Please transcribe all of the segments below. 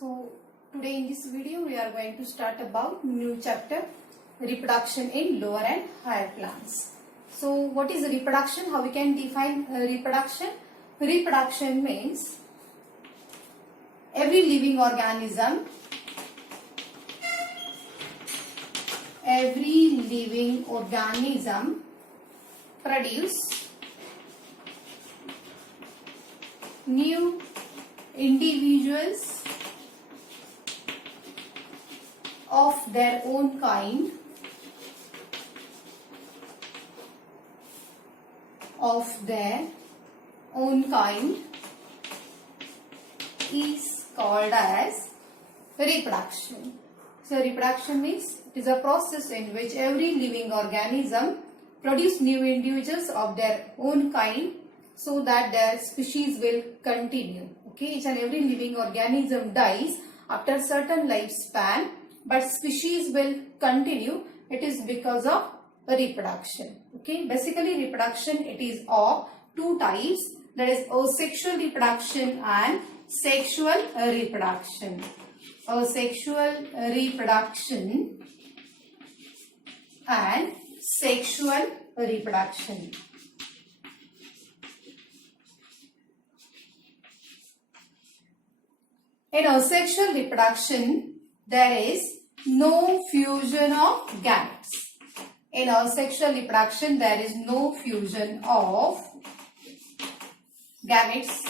So today in this video we are going to start about new chapter, reproduction in lower and higher plants. So what is reproduction? How we can define reproduction? Reproduction means every living organism produce new individuals of their own kind is called as reproduction. So reproduction means it is a process in which every living organism produce new individuals of their own kind so that their species will continue. Okay, each and every living organism dies after a certain lifespan, but species will continue. It is because of reproduction. Okay, basically reproduction, it is of two types, that is asexual reproduction and sexual reproduction. Asexual reproduction and sexual reproduction. In asexual reproduction, there is no fusion of gametes. In asexual reproduction, there is no fusion of gametes.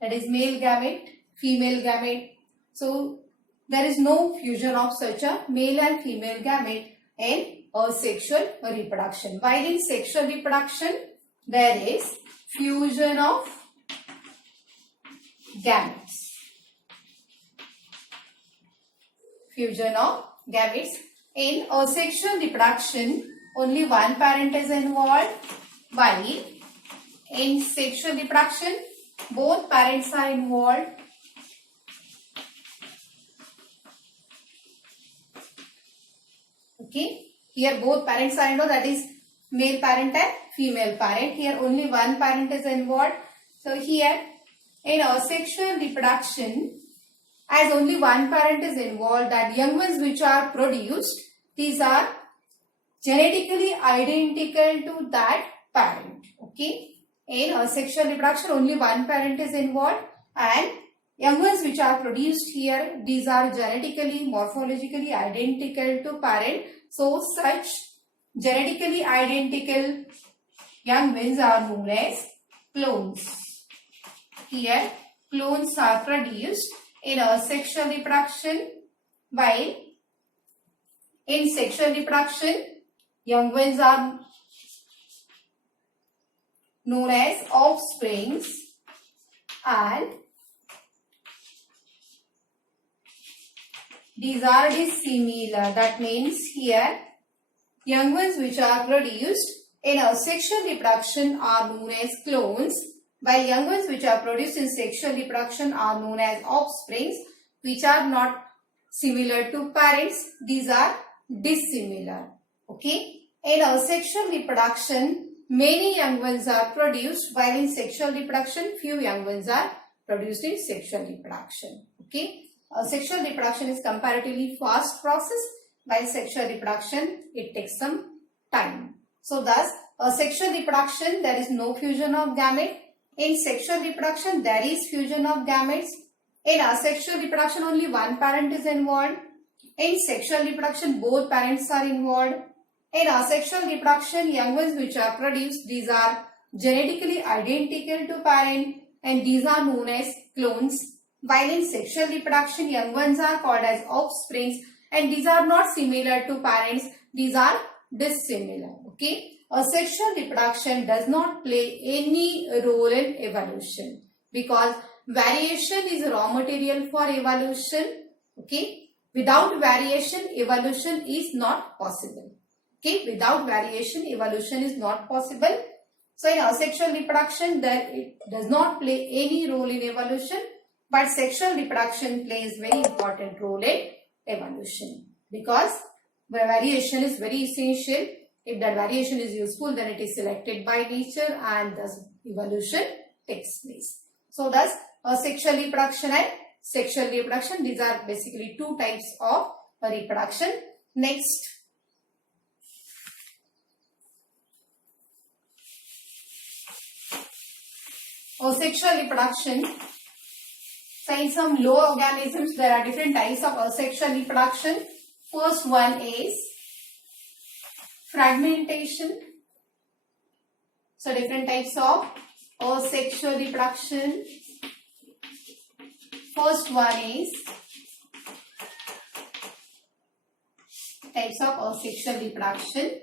That is male gamete, female gamete. So there is no fusion of such a male and female gamete in asexual reproduction. While in sexual reproduction, there is fusion of gametes. Fusion of gametes. In asexual reproduction, only one parent is involved, while in sexual reproduction, both parents are involved. Okay, here both parents are involved, that is male parent and female parent. Here only one parent is involved. So here in asexual reproduction, as only one parent is involved, that young ones which are produced, these are genetically identical to that parent. Okay, in asexual reproduction, only one parent is involved, and young ones which are produced here, these are genetically, morphologically identical to parent. So such genetically identical young ones are known as clones. Here clones are produced in asexual reproduction, while in sexual reproduction, young ones are known as offsprings, and these are dissimilar. That means here young ones which are produced in asexual reproduction are known as clones, while young ones which are produced in sexual reproduction are known as offsprings, which are not similar to parents. These are dissimilar. Okay, in asexual reproduction, many young ones are produced, while in sexual reproduction, few young ones are produced in sexual reproduction. Okay, sexual reproduction is comparatively fast process, while sexual reproduction, it takes some time. So thus, asexual reproduction, there is no fusion of gamete. In sexual reproduction, there is fusion of gametes. In asexual reproduction, only one parent is involved. In sexual reproduction, both parents are involved. In asexual reproduction, young ones which are produced, these are genetically identical to parent, and these are known as clones. While in sexual reproduction, young ones are called as offsprings, and these are not similar to parents. These are dissimilar. Okay, asexual reproduction does not play any role in evolution, because variation is raw material for evolution. Okay, without variation, evolution is not possible. Okay, without variation, evolution is not possible. So in asexual reproduction, it does not play any role in evolution, but sexual reproduction plays very important role in evolution, because variation is very essential. If that variation is useful, then it is selected by nature and thus evolution takes place. So thus asexual reproduction and sexual reproduction. These are basically two types of reproduction. Next, asexual reproduction. So in some low organisms, there are different types of asexual reproduction. First one is fragmentation. So different types of asexual reproduction. First one is types of asexual reproduction.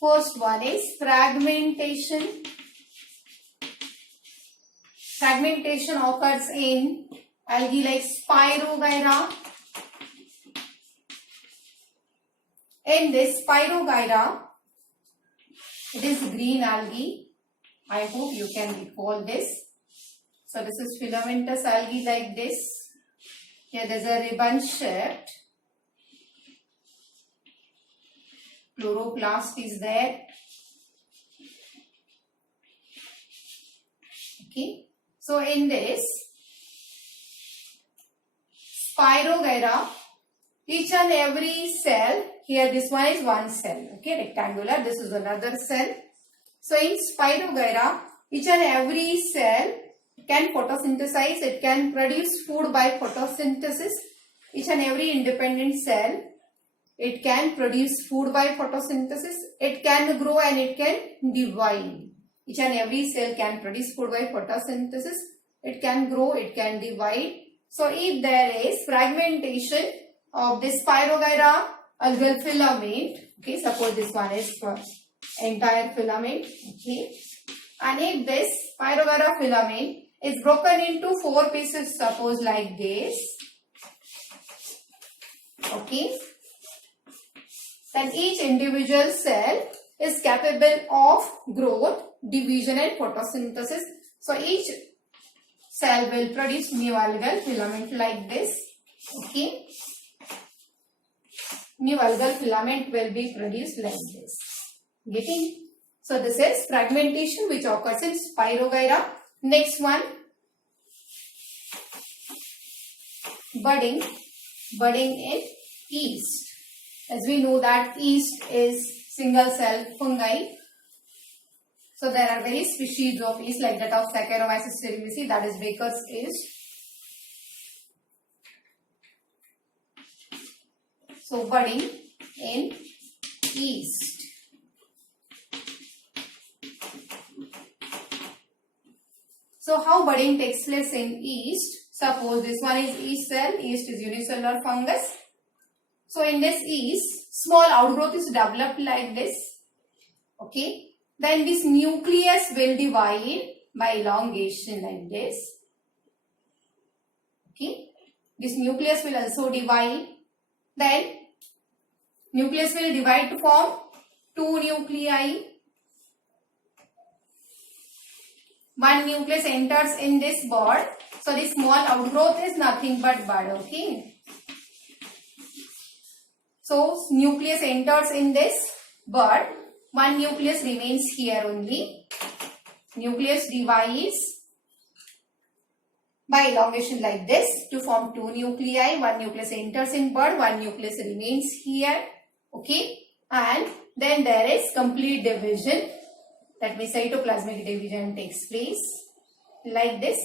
First one is fragmentation. Fragmentation occurs in algae like Spirogyra. In this Spirogyra, it is green algae. I hope you can recall this. So this is filamentous algae like this. Here there is a ribbon shaped. Chloroplast is there. Okay. So in this Spirogyra, each and every cell, here this one is one cell, okay, rectangular, this is another cell. So in Spirogyra, each and every cell can photosynthesize, it can produce food by photosynthesis. Each and every independent cell, it can produce food by photosynthesis, it can grow and it can divide. Each and every cell can produce food by photosynthesis, it can grow, it can divide. So if there is fragmentation of this Spirogyra algal filament, okay, suppose this one is for entire filament, okay, and if this Spirogyra filament is broken into 4 pieces, suppose like this, okay, then each individual cell is capable of growth, division and photosynthesis. So each cell will produce new algal filament like this, okay. New algal filament will be produced like this. Getting? So this is fragmentation which occurs in Spirogyra. Next one, budding. Budding in yeast. As we know that yeast is single cell fungi. So there are various species of yeast like that of Saccharomyces cerevisiae, that is Baker's yeast. So budding in yeast. So how budding takes place in yeast? Suppose this one is yeast cell, yeast is unicellular fungus. So in this yeast, small outgrowth is developed like this, okay. Then this nucleus will divide by elongation like this, okay. This nucleus will also divide. Then nucleus will divide to form 2 nuclei. One nucleus enters in this bud. So this small outgrowth is nothing but bud, okay. So nucleus enters in this bud. One nucleus remains here only. Nucleus divides by elongation like this to form 2 nuclei. One nucleus enters in bud, one nucleus remains here, okay. And then there is complete division, that means cytoplasmic division takes place like this.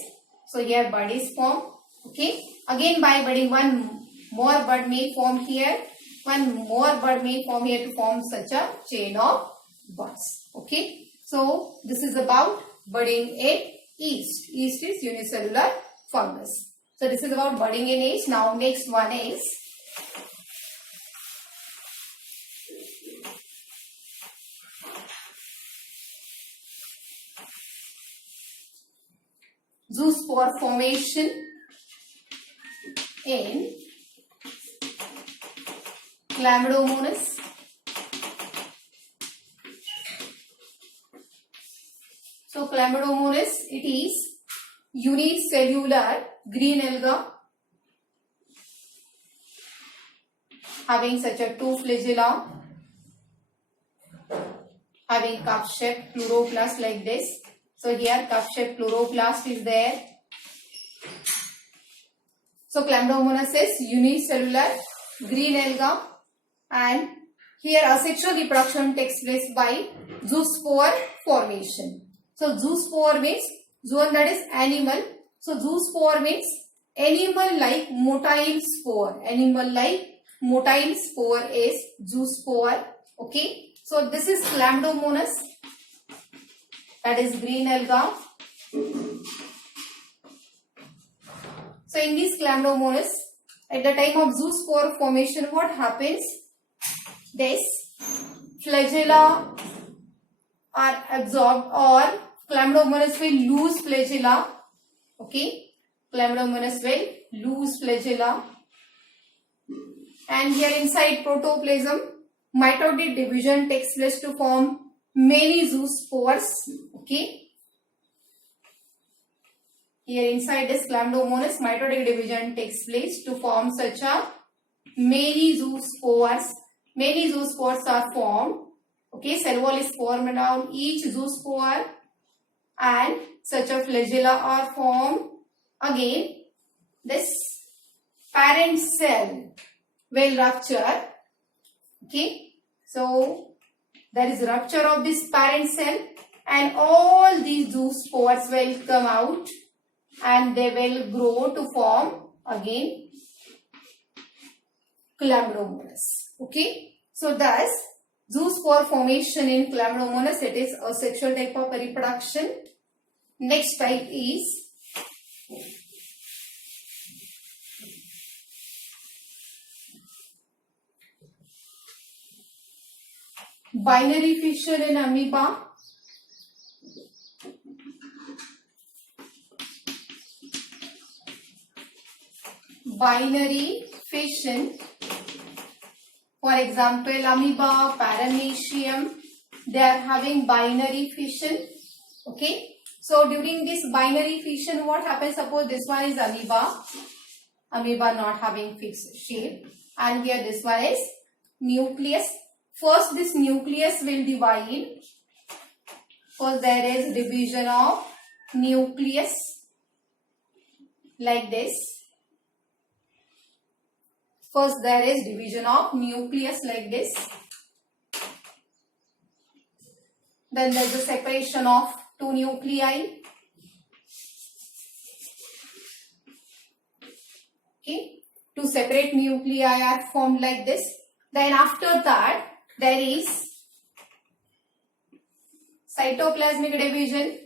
So here bud is formed, okay. Again by budding, one more bud may form here, one more bud may form here to form such a chain of buds, okay. So this is about budding in yeast. Yeast is unicellular fungus. So this is about budding in yeast. Now next one is zoospore formation in Chlamydomonas. So Chlamydomonas, it is unicellular green alga having such a 2 flagella, having cup-shaped chloroplast like this. So here cup-shaped chloroplast is there. So Chlamydomonas is unicellular green alga, and here asexual reproduction takes place by zoospore formation. So zoospore means zoon, that is animal. So zoospore means animal like motile spore. Animal like motile spore is zoospore. Okay. So this is Chlamydomonas, that is green alga. So in this Chlamydomonas, at the time of zoospore formation, what happens? This flagella are absorbed, or Chlamydomonas will lose flagella. Okay, Chlamydomonas will lose flagella, and here inside protoplasm, mitotic division takes place to form many zoospores. Okay. Here inside this Chlamydomonas, mitotic division takes place to form such a many zoospores. Many zoospores are formed. Okay, cell wall is formed around each zoospore, and such a flagella are formed. Again, this parent cell will rupture. Okay, so there is rupture of this parent cell, and all these zoospores will come out, and they will grow to form again Chlamydomonas. Okay, so thus zoospore formation in Chlamydomonas, it is a sexual type of reproduction. Next type is binary fission in amoeba. Binary fission, for example, amoeba, paramecium, they are having binary fission. Okay, so during this binary fission, what happens? Suppose this one is amoeba, amoeba not having fixed shape, and here this one is nucleus. First, this nucleus will divide. First, there is division of nucleus like this. First, there is division of nucleus like this. Then there is a separation of two nuclei. Okay, two separate nuclei are formed like this. Then after that, there is cytoplasmic division.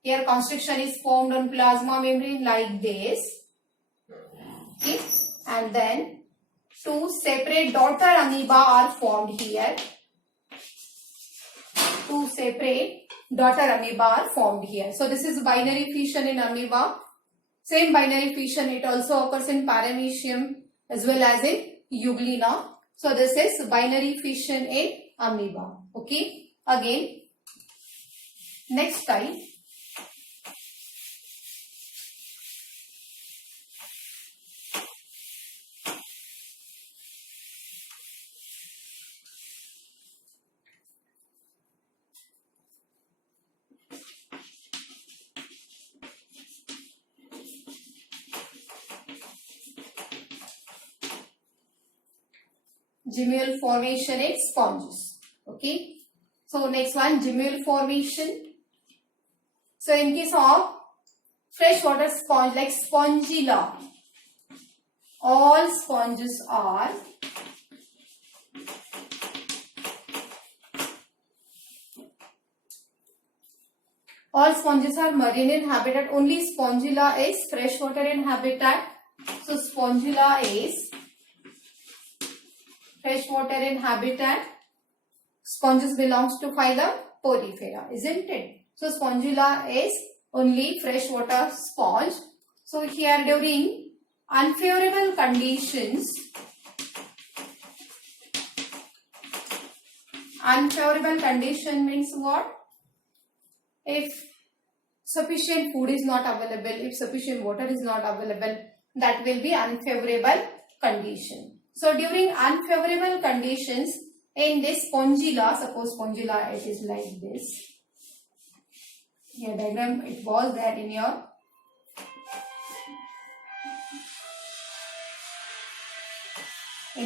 Here constriction is formed on plasma membrane like this. Okay, and then two separate daughter amoeba are formed here. Two separate daughter amoeba are formed here. So this is binary fission in amoeba. Same binary fission, it also occurs in paramecium as well as in euglena. So this is binary fission in amoeba. Okay. Again, next type. Gemmules formation in sponges. Okay. So next one, gemmules formation. So in case of freshwater sponge like Spongilla, all sponges are marine in habitat. Only Spongilla is freshwater in habitat. So Spongilla is freshwater in habitat. Sponges belongs to phylum Porifera, isn't it? So Spongilla is only freshwater sponge. So here during unfavorable conditions, unfavorable condition means what? If sufficient food is not available, if sufficient water is not available, that will be unfavorable condition. So during unfavorable conditions in this Spongilla, suppose Spongilla it is like this. Here diagram, it was there in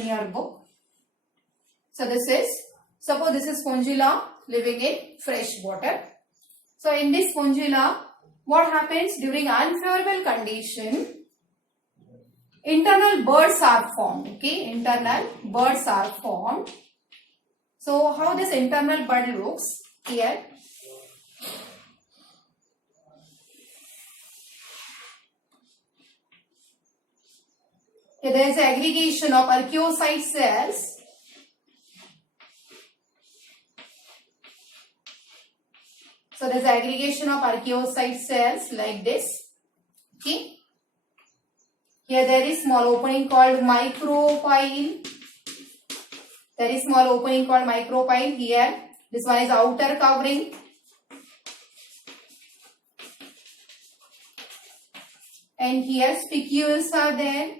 your book. So this is, suppose this is Spongilla living in fresh water. So in this Spongilla, what happens during unfavorable condition? Internal buds are formed. Okay, internal buds are formed. So how this internal bud looks here? Here there is an aggregation of archaeocyte cells. So there is an aggregation of archaeocyte cells like this. Okay. Here there is small opening called micropyle. There is small opening called micropyle here. This one is outer covering. And here spicules are there.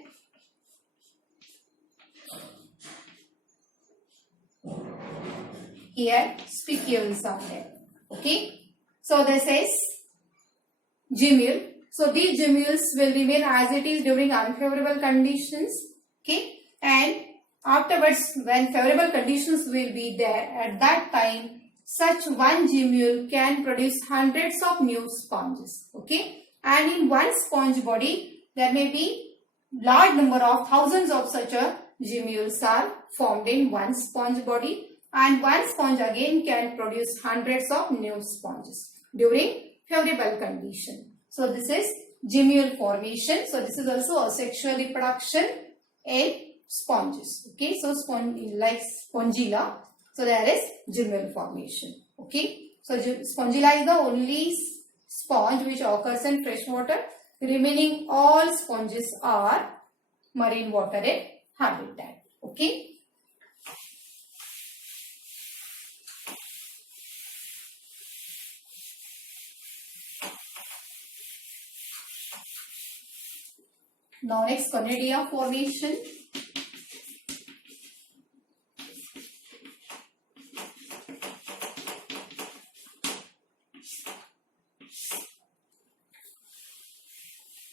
Here spicules are there. Okay. So this is gemule. So these gemules will remain as it is during unfavorable conditions. Okay. And afterwards, when favorable conditions will be there, at that time, such one gemule can produce hundreds of new sponges. Okay. And in one sponge body, there may be large number of thousands of such gemules are formed in one sponge body. And one sponge again can produce hundreds of new sponges during favorable condition. So this is gemule formation. So this is also a sexual reproduction in sponges. Okay, so like Spongilla, so there is gemule formation. Okay, so Spongilla is the only sponge which occurs in fresh water. Remaining all sponges are marine water in habitat. Okay. Now next, Conidia formation.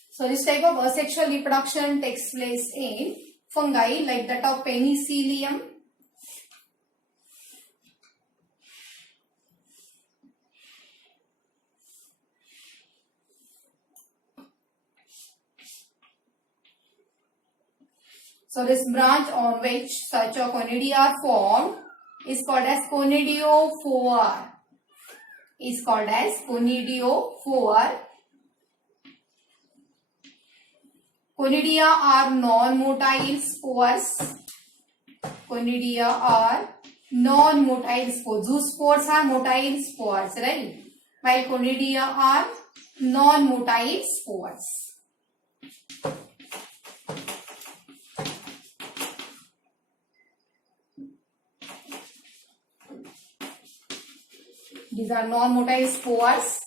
So this type of asexual reproduction takes place in fungi like that of Penicillium. So this branch on which such a conidia are formed is called as conidiophore. Is called as conidiophore. Conidia are non-motile spores. Conidia are non-motile spores. Zoospores are motile spores, right? While conidia are non-motile spores. These are non-motile spores,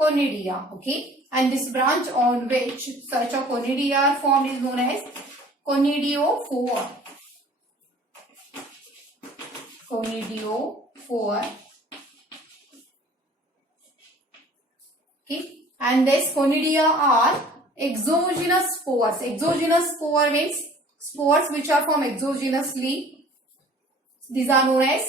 conidia, okay? And this branch on which such a conidia are formed is known as conidiophore. Conidiophore. Okay? And these conidia are exogenous spores. Exogenous spore means spores which are formed exogenously. These are known as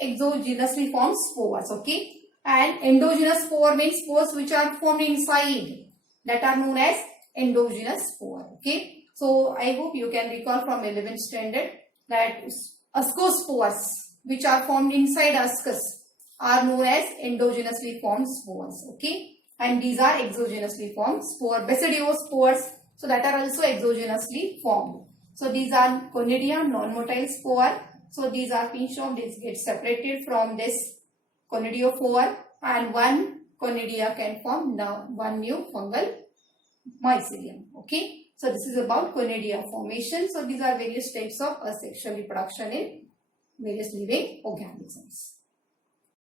exogenously formed spores, okay? And endogenous spore means spores which are formed inside, that are known as endogenous spore, okay? So I hope you can recall from 11th standard that ascospores which are formed inside ascus are known as endogenously formed spores, okay? And these are exogenously formed spore. Basidiospores, so that are also exogenously formed. So these are conidia, non-motile spore. So these are pinch off, these get separated from this conidiophore, and one conidia can form now one new fungal mycelium. Okay. So this is about conidia formation. So these are various types of asexual reproduction in various living organisms.